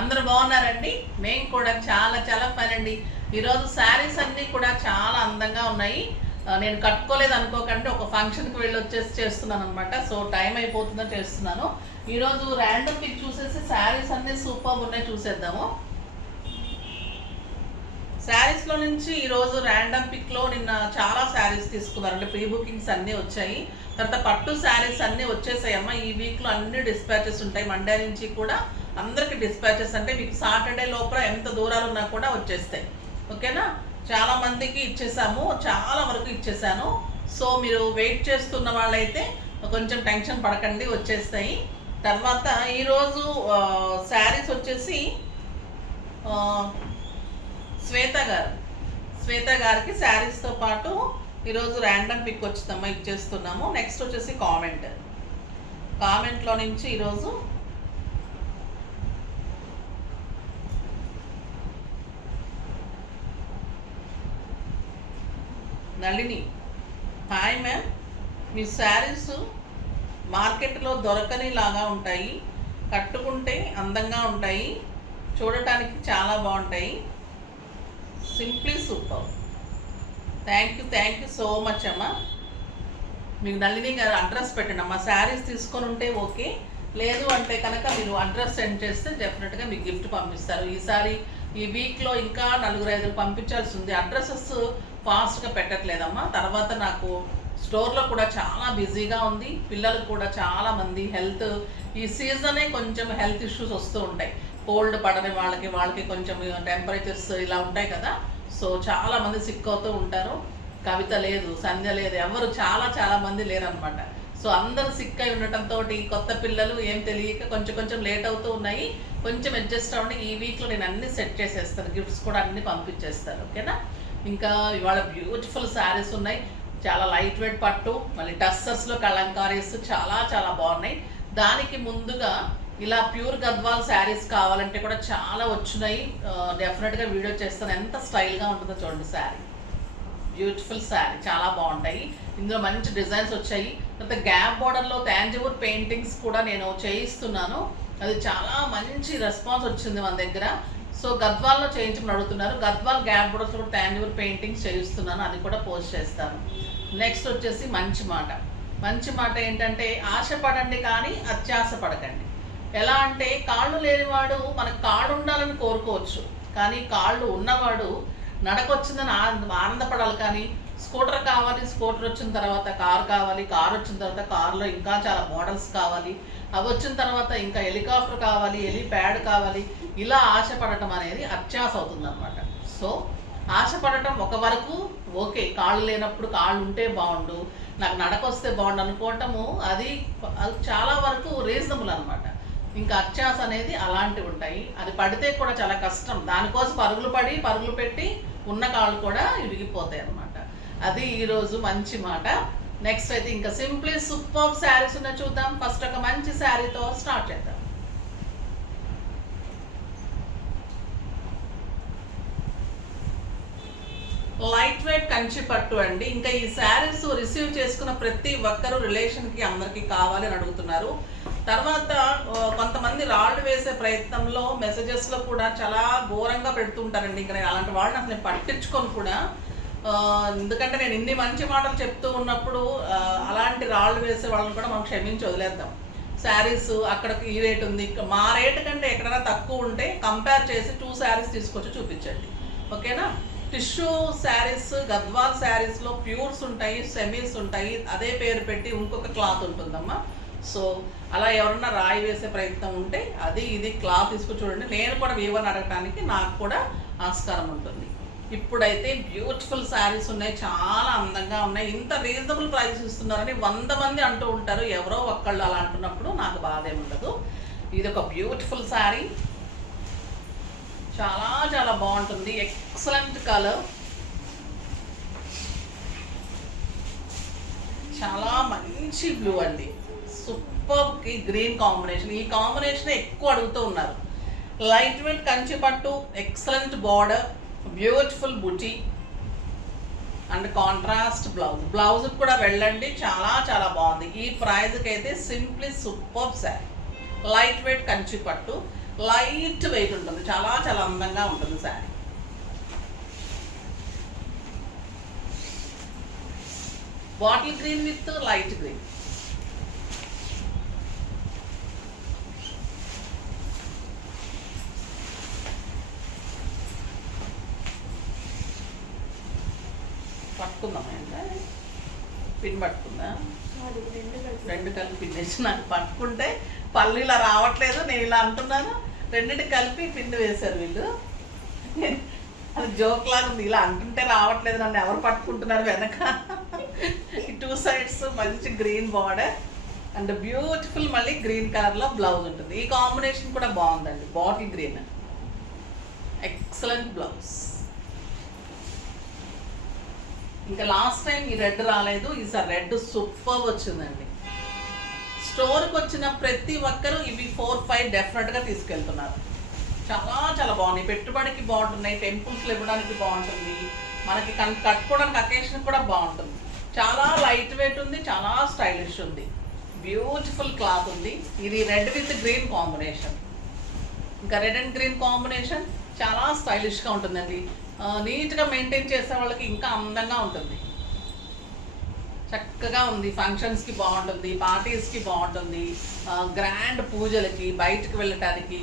అందరూ బాగున్నారండి. మేము కూడా చాలా చాలా ఫైన్ అండి. ఈరోజు శారీస్ అన్నీ కూడా చాలా అందంగా ఉన్నాయి. నేను కట్టుకోలేదు అనుకోకండి, ఒక ఫంక్షన్కి వెళ్ళి వచ్చేసి చేస్తున్నాను అనమాట. సో టైం అయిపోతుందని చేస్తున్నాను. ఈరోజు ర్యాండమ్ పిక్ చూసేసి శారీస్ అన్నీ సూపర్ ఉన్నాయి, చూసేద్దాము. శారీస్లో నుంచి ఈరోజు ర్యాండమ్ పిక్లో నిన్న చాలా శారీస్ తీసుకున్నారు, అంటే ప్రీ బుకింగ్స్ అన్నీ వచ్చాయి. తర్వాత పట్టు శారీస్ అన్నీ వచ్చేసాయమ్మా. ఈ వీక్లో అన్ని డిస్పాచెస్ ఉంటాయి. మండే నుంచి కూడా అందరికి డిస్పాచెస్, అంటే మీకు సాటర్డే లోపల ఎంత దూరాలు ఉన్నా కూడా వచ్చేస్తాయి. ఓకేనా, చాలా మందికి ఇచ్చేసాము, చాలా వరకు ఇచ్చేసాను. సో మీరు వెయిట్ చేస్తున్న వాళ్ళైతే కొంచెం టెన్షన్ పడకండి, వచ్చేస్తాయి. తర్వాత ఈరోజు శారీస్ వచ్చేసి శ్వేత గారికి శారీస్తో పాటు ఈరోజు ర్యాండమ్ పిక్ వచ్చిందమ్మా, ఇచ్చేస్తున్నాము. నెక్స్ట్ వచ్చేసి కామెంట్లో నుంచి ఈరోజు నళిని, హాయ్ మ్యామ్, మీ శారీస్ మార్కెట్లో దొరకని లాగా ఉంటాయి, కట్టుకుంటే అందంగా ఉంటాయి, చూడటానికి చాలా బాగుంటాయి, simply super. Thank you so much అమ్మా. మీకు నళిని గారు అడ్రస్ పెట్టండి అమ్మా. శారీస్ తీసుకొని ఉంటే ఓకే, లేదు అంటే కనుక మీరు అడ్రస్ సెండ్ చేస్తే డెఫినెట్గా మీకు గిఫ్ట్ పంపిస్తారు. ఈసారి ఈ వీక్లో ఇంకా 4-5 పంపించాల్సి ఉంది. అడ్రసెస్ ఫాస్ట్గా పెట్టట్లేదమ్మా. తర్వాత నాకు స్టోర్లో కూడా చాలా బిజీగా ఉంది. పిల్లలు కూడా చాలామంది హెల్త్, ఈ సీజనే కొంచెం హెల్త్ ఇష్యూస్ వస్తూ ఉంటాయి. కోల్డ్ పడని వాళ్ళకి కొంచెం టెంపరేచర్స్ ఇలా ఉంటాయి కదా. సో చాలామంది సిక్ అవుతూ ఉంటారు. కవిత లేదు, సంధ్య లేదు, ఎవరు చాలా మంది లేరనమాట. సో అందరూ సిక్ అయి ఉండటంతో కొత్త పిల్లలు ఏం తెలియక కొంచెం లేట్ అవుతూ ఉన్నాయి. కొంచెం అడ్జస్ట్ అవ్వండి. ఈ వీక్లో నేను అన్ని సెట్ చేసేస్తాను, గిఫ్ట్స్ కూడా అన్ని పంపించేస్తాను. ఓకేనా. ఇంకా ఇవాళ బ్యూటిఫుల్ శారీస్ ఉన్నాయి, చాలా లైట్ వెయిట్ పట్టు, మళ్ళీ టస్సర్స్లో కలంకారీస్ చాలా బాగున్నాయి. దానికి ముందుగా ఇలా ప్యూర్ గద్వాల్ శారీస్ కావాలంటే కూడా చాలా వచ్చినాయి. డెఫినెట్గా వీడియో చేస్తాను. ఎంత స్టైల్గా ఉంటుందో చూడండి శారీ. బ్యూటిఫుల్ శారీ, చాలా బాగుంటాయి. ఇందులో మంచి డిజైన్స్ వచ్చాయి. తర్వాత గ్యాప్ బోర్డర్లో తాంజావూర్ పెయింటింగ్స్ కూడా నేను చేయిస్తున్నాను. అది చాలా మంచి రెస్పాన్స్ వచ్చింది మన దగ్గర. సో గద్వాల్లో చేయించమని అడుగుతున్నారు. గద్వాల్ గ్యాప్ బోర్డర్స్ కూడా తాంజావూర్ పెయింటింగ్స్ చేయిస్తున్నాను, అది కూడా పోస్ట్ చేస్తాను. నెక్స్ట్ వచ్చేసి మంచి మాట ఏంటంటే, ఆశపడండి కానీ అత్యాశ పడకండి. ఎలా అంటే, కాళ్ళు లేనివాడు మనకు కాళ్ళు ఉండాలని కోరుకోవచ్చు, కానీ కాళ్ళు ఉన్నవాడు నడకొచ్చిందని ఆనందపడాలి. కానీ స్కూటర్ కావాలి, స్కూటర్ వచ్చిన తర్వాత కారు కావాలి, కారు వచ్చిన తర్వాత కారులో ఇంకా చాలా మోడల్స్ కావాలి, అవి వచ్చిన తర్వాత ఇంకా హెలికాప్టర్ కావాలి, హెలిప్యాడ్ కావాలి. ఇలా ఆశపడటం అనేది అత్యాశ అవుతుంది అనమాట. సో ఆశపడటం ఒక వరకు ఓకే, కాళ్ళు లేనప్పుడు కాళ్ళు ఉంటే బాగుండు, నాకు నడకొస్తే బాగుండు అనుకోవటము అది చాలా వరకు రీజనబుల్ అనమాట. ఇంకా అత్యాశ అనేది అలాంటివి ఉంటాయి. అది పడితే కూడా చాలా కష్టం. దానికోసం పరుగులు పెట్టి ఉన్న కాళ్ళు కూడా ఇరిగిపోతాయి అనమాట. అది ఈరోజు మంచి మాట. నెక్స్ట్ అయితే ఇంకా సింప్లీ సూపర్ శారీస్ ఉన్నాయి, చూద్దాం. ఫస్ట్ ఒక మంచి శారీతో స్టార్ట్ చేద్దాం. లైట్ వెయిట్ కంచి పట్టు అండి. ఇంకా ఈ శారీస్ రిసీవ్ చేసుకున్న ప్రతి ఒక్కరు రిలేషన్కి అందరికీ కావాలి అని అడుగుతున్నారు. తర్వాత కొంతమంది రాళ్ళు వేసే ప్రయత్నంలో మెసేజెస్లో కూడా చాలా ఘోరంగా పెడుతుంటారండి. ఇంకా నేను అలాంటి వాళ్ళని అసలు పట్టించుకొని కూడా, ఎందుకంటే నేను ఇన్ని మంచి మాటలు చెప్తూ ఉన్నప్పుడు అలాంటి రాళ్ళు వేసే వాళ్ళని కూడా మనం క్షమించి వదిలేద్దాం. శారీస్ అక్కడికి ఈ రేట్ ఉంది, మా రేటు కంటే ఎక్కడైనా తక్కువ ఉంటే కంపేర్ చేసి 2 శారీస్ తీసుకొచ్చి చూపించండి. ఓకేనా. టిష్యూ శారీస్, గద్వాల్ శారీస్లో ప్యూర్స్ ఉంటాయి, సెమీస్ ఉంటాయి, అదే పేరు పెట్టి ఇంకొక క్లాత్ ఉంటుందమ్మా. సో అలా ఎవరన్నా రాయి వేసే ప్రయత్నం ఉంటే అది ఇది క్లాత్ తీసుకు చూడండి. నేను కూడా వీవని అడగటానికి నాకు కూడా ఆస్కారం ఉంటుంది. ఇప్పుడైతే బ్యూటిఫుల్ శారీస్ ఉన్నాయి, చాలా అందంగా ఉన్నాయి. ఇంత రీజనబుల్ ప్రైస్ ఇస్తున్నారని 100 మంది అంటూ ఉంటారు. ఎవరో ఒక్కళ్ళు అలా అంటున్నప్పుడు నాకు బాధ ఏముండదు. ఇది ఒక బ్యూటిఫుల్ శారీ, చాలా బాగుంటుంది. ఎక్సలెంట్ కలర్, చాలా మంచి బ్లూ అండి. సూపర్కి గ్రీన్ కాంబినేషన్. ఈ కాంబినేషన్ ఎక్కువ అడుగుతూ ఉన్నారు. లైట్ వెయిట్ కంచి పట్టు, excellent border, beautiful buti and contrast blouse కూడా వెళ్ళండి, చాలా బాగుంది. ఈ ప్రైజ్కి అయితే simply super sari. Light weight Kanchi పట్టు, లైట్ వెయిట్ ఉంటుంది, చాలా చాలా అందంగా ఉంటుంది sari. Bottle green with light green. పట్టుకుందాం పిన్ పట్టుకుందా? రెండు కలిపి పిన్నేసి నాకు పట్టుకుంటే పళ్ళు ఇలా రావట్లేదు, నేను ఇలా అంటున్నాను, రెండింటి కలిపి పిన్ వేశారు వీళ్ళు. అది జోక్ లాగా ఉంది, ఇలా అంటుంటే రావట్లేదు, నన్ను ఎవరు పట్టుకుంటున్నారు వెనక. ఈ 2 సైడ్స్ మంచి గ్రీన్ బార్డర్ అండ్ బ్యూటిఫుల్ మళ్ళీ గ్రీన్ కలర్లో బ్లౌజ్ ఉంటుంది. ఈ కాంబినేషన్ కూడా బాగుందండి, బాటిల్ గ్రీన్, ఎక్సలెంట్ బ్లౌజ్. ఇంకా లాస్ట్ టైం ఈ రెడ్ రాలేదు, ఈసారి రెడ్ సూపర్ వచ్చిందండి. స్టోర్కి వచ్చిన ప్రతి ఒక్కరూ ఇవి 4-5 డెఫినెట్గా తీసుకెళ్తున్నారు. చాలా చాలా బాగున్నాయి, పెట్టుబడికి బాగుంటున్నాయి, టెంపుల్స్లో ఇవ్వడానికి బాగుంటుంది, మనకి కట్టుకోవడానికి అకేషన్ కూడా బాగుంటుంది. చాలా లైట్ వెయిట్ ఉంది, చాలా స్టైలిష్ ఉంది, బ్యూటిఫుల్ క్లాత్ ఉంది. ఇది రెడ్ విత్ గ్రీన్ కాంబినేషన్, ఇంకా రెడ్ అండ్ గ్రీన్ కాంబినేషన్ చాలా స్టైలిష్గా ఉంటుందండి. నీట్గా మెయింటైన్ చేసే వాళ్ళకి ఇంకా అందంగా ఉంటుంది, చక్కగా ఉంది. ఫంక్షన్స్కి బాగుంటుంది, పార్టీస్కి బాగుంటుంది, గ్రాండ్ పూజలకి, బయటకు వెళ్ళటానికి,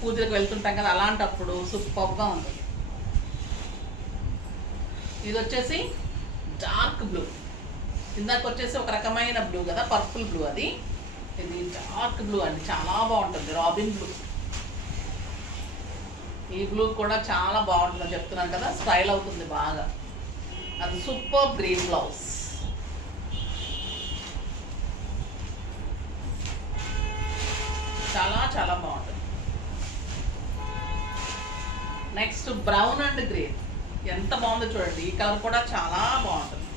పూజలకు వెళ్తుంటాం కదా అలాంటప్పుడు సూపర్గా ఉంటుంది. ఇది వచ్చేసి డార్క్ బ్లూ, ఇందాక వచ్చేసి ఒక రకమైన బ్లూ కదా, పర్పుల్ బ్లూ, అది ఇది డార్క్ బ్లూ అండి, చాలా బాగుంటుంది, రాబిన్ బ్లూ. ఈ బ్లూ కూడా చాలా బాగుంటుందని చెప్తున్నాను కదా, స్టైల్ అవుతుంది బాగా. అది సూపర్ గ్రీన్ బ్లౌజ్, చాలా చాలా బాగుంటుంది. నెక్స్ట్ బ్రౌన్ అండ్ గ్రీన్, ఎంత బాగుందో చూడండి, ఈ కలర్ కూడా చాలా బాగుంటుంది,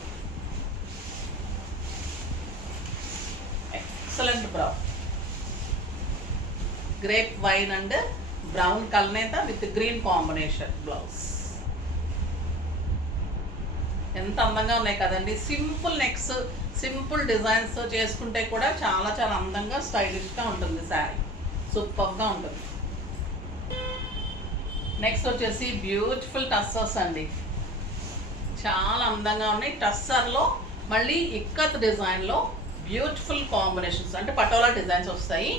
excellent brown, grape wine and brown కలనేత విత్ గ్రీన్ కాంబినేషన్ బ్లౌజ్. ఎంత అందంగా ఉన్నాయి కదండి. సింపుల్ నెక్స్, సింపుల్ డిజైన్స్ చేసుకుంటే కూడా చాలా చాలా అందంగా స్టైలిష్గా ఉంటుంది శారీ, సూపర్గా ఉంటుంది. నెక్స్ట్ వచ్చేసి బ్యూటిఫుల్ టస్సర్స్ అండి, చాలా అందంగా ఉన్నాయి. టస్సర్లో మళ్ళీ ఇక్కత్ డిజైన్లో బ్యూటిఫుల్ కాంబినేషన్స్, అంటే పటోలా డిజైన్స్ వస్తాయి.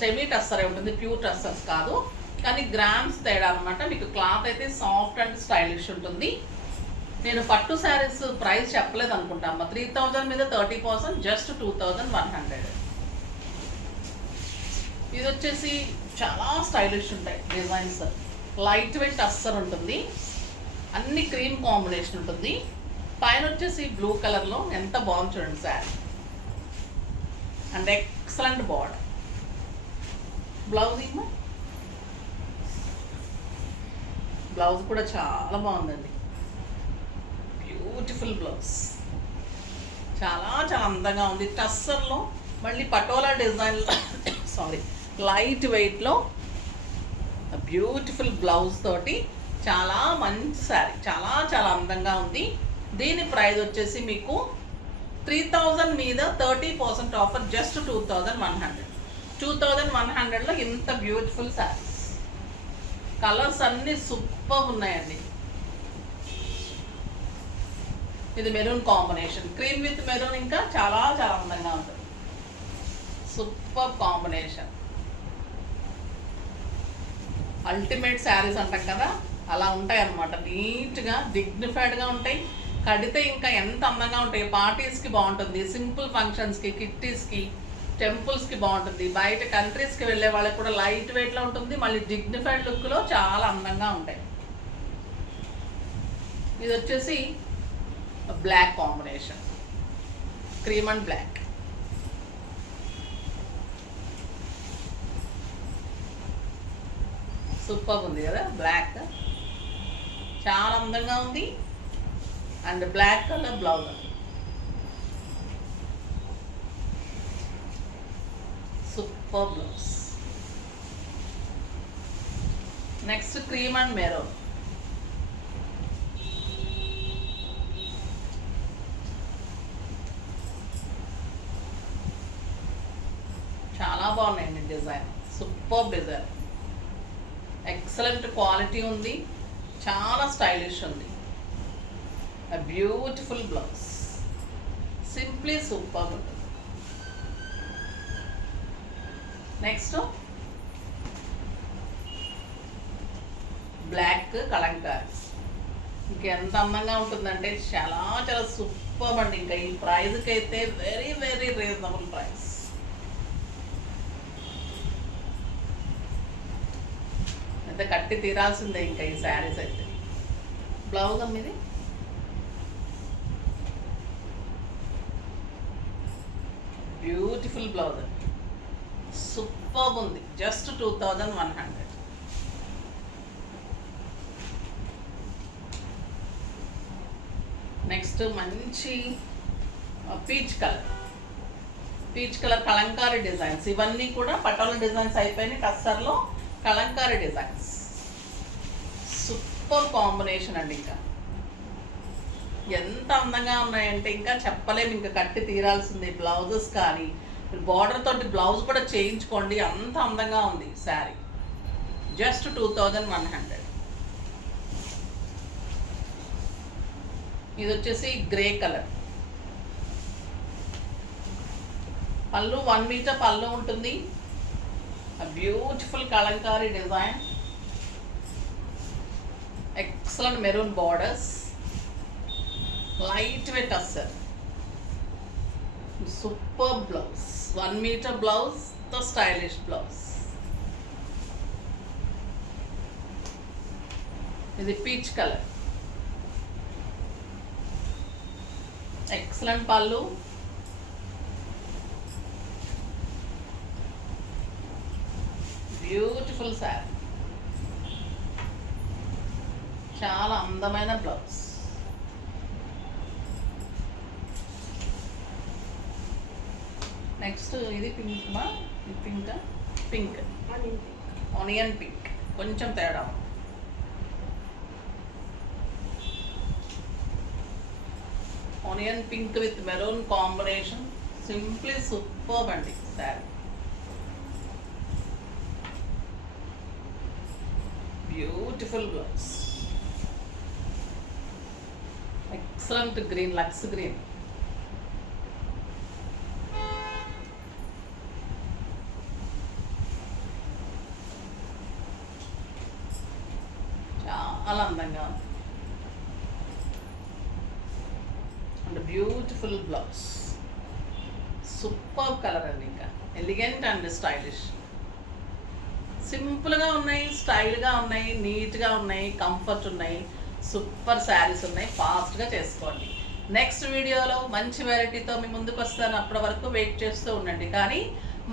సెమీ టస్సరే ఉంటుంది, ప్యూర్ టస్సర్స్ కాదు, కానీ గ్రామ్స్ తేడా అనమాట. మీకు క్లాత్ అయితే సాఫ్ట్ అండ్ స్టైలిష్ ఉంటుంది. నేను పట్టు శారీస్ ప్రైస్ చెప్పలేదు అనుకుంటా అమ్మ, 3000 మీద 30%, జస్ట్ 2100. ఇది వచ్చేసి చాలా స్టైలిష్ ఉంటాయి డిజైన్స్, లైట్ వెయిట్ టస్సర్ ఉంటుంది, అన్ని క్రీమ్ కాంబినేషన్ ఉంటుంది. పైన వచ్చేసి బ్లూ కలర్లో ఎంత బాగుంది చూడండి sari, and excellent border. Blouse ఏమో, బ్లౌజ్ కూడా చాలా బాగుందండి, బ్యూటిఫుల్ బ్లౌజ్, చాలా చాలా అందంగా ఉంది. టస్సర్లో మళ్ళీ పటోలా డిజైన్, సారీ లైట్ వెయిట్లో బ్యూటిఫుల్ బ్లౌజ్ తోటి చాలా మంచి శారీ, చాలా చాలా అందంగా ఉంది. దీని ప్రైస్ వచ్చేసి మీకు 3000 మీద 30% ఆఫర్, జస్ట్ 2100. 2100లో ఇంత బ్యూటిఫుల్ శారీస్, కలర్స్ అన్నీ సూపర్ ఉన్నాయండి. ఇది maroon combination, cream with maroon ఇంకా చాలా చాలా అందంగా ఉంటుంది, సూపర్ కాంబినేషన్. అల్టిమేట్ శారీస్ అంటాం కదా, అలా ఉంటాయి అన్నమాట, నీట్గా డిగ్నిఫైడ్గా ఉంటాయి, కడితే ఇంకా ఎంత అందంగా ఉంటాయి. పార్టీస్కి బాగుంటుంది, సింపుల్ ఫంక్షన్స్కి, కిట్టీస్కి, టెంపుల్స్కి బాగుంటుంది, బయట కంట్రీస్కి వెళ్ళే వాళ్ళకి కూడా లైట్ వెయిట్లో ఉంటుంది, మళ్ళీ డిగ్నిఫైడ్ లుక్లో చాలా అందంగా ఉంటాయి. ఇది వచ్చేసి black combination, cream and black, super ఉంది కదా, బ్లాక్ చాలా అందంగా ఉంది. And black colour blouse, super blouse. Next cream and maroon, చాలా బాగున్నాయండి design, super. Super design, excellent quality ఉంది, చాలా స్టైలిష్ ఉంది. బ్యూటిఫుల్ బ్లౌజ్, సింప్లీ సూపర్ ఉంటుంది. నెక్స్ట్ బ్లాక్ కలంకారీ, ఇంకెంత అందంగా ఉంటుందంటే చాలా చాలా సూపర్ అండి. ఇంకా ఈ ప్రైస్కి అయితే వెరీ వెరీ రీజనబుల్ ప్రైస్. అయితే కట్టి తీరాల్సిందే ఇంకా ఈ శారీస్ అయితే. బ్లౌజ్ అమ్మిది బ్యూటిఫుల్ బ్లౌజ్, సూపర్ ఉంది. జస్ట్ 2100. నెక్స్ట్ మంచి పీచ్ కలర్ కలంకారీ డిజైన్స్. ఇవన్నీ కూడా పటోలా డిజైన్స్ అయిపోయినాయి. టస్సర్లో కలంకారీ డిజైన్స్, సూపర్ కాంబినేషన్ అండి. ఇంకా ఎంత అందంగా ఉన్నాయంటే ఇంకా చెప్పలేము, ఇంకా కట్టి తీరాల్సింది. బ్లౌజెస్ కానీ బార్డర్ తోటి బ్లౌజ్ కూడా చేయించుకోండి, అంత అందంగా ఉంది శారీ. జస్ట్ 2100. ఇది వచ్చేసి గ్రే కలర్, పళ్ళు 1 మీటర్ పళ్ళు ఉంటుంది. Beautiful Kalamkari design, excellent maroon borders, light weight tussar, super blouse, 1 metre blouse తో స్టైలిష్ బ్లౌజ్. ఇది పీచ్ కలర్, ఎక్సలెంట్ పళ్ళు, బ్యూటిఫుల్ శారీ, చాలా అందమైన బ్లౌజ్. నెక్స్ట్ ఇది పింక్, పింక్ ఆనియన్ పింక్, కొంచెం తేడా. Onion pink with maroon combination, simply super అండి sari. Beautiful blouse, excellent green, లక్స్ గ్రీన్, చాలా అందంగా ఉంది. And beautiful blouse, super colour అండి. ఇంకా ఎలిగెంట్ అండ్ స్టైలిష్, సింపుల్గా ఉన్నాయి, స్టైల్గా ఉన్నాయి, నీట్గా ఉన్నాయి, కంఫర్ట్ ఉన్నాయి, సూపర్ శారీస్ ఉన్నాయి. ఫాస్ట్గా చేసుకోండి. నెక్స్ట్ వీడియోలో మంచి వెరైటీతో మీ ముందుకు వస్తాను. అప్పటి వరకు వెయిట్ చేస్తూ ఉండండి. కానీ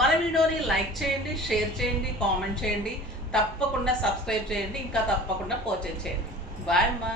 మన వీడియోని లైక్ చేయండి, షేర్ చేయండి, కామెంట్ చేయండి, తప్పకుండా సబ్స్క్రైబ్ చేయండి, ఇంకా తప్పకుండా పర్చేజ్ చేయండి. బాయ్ అమ్మా.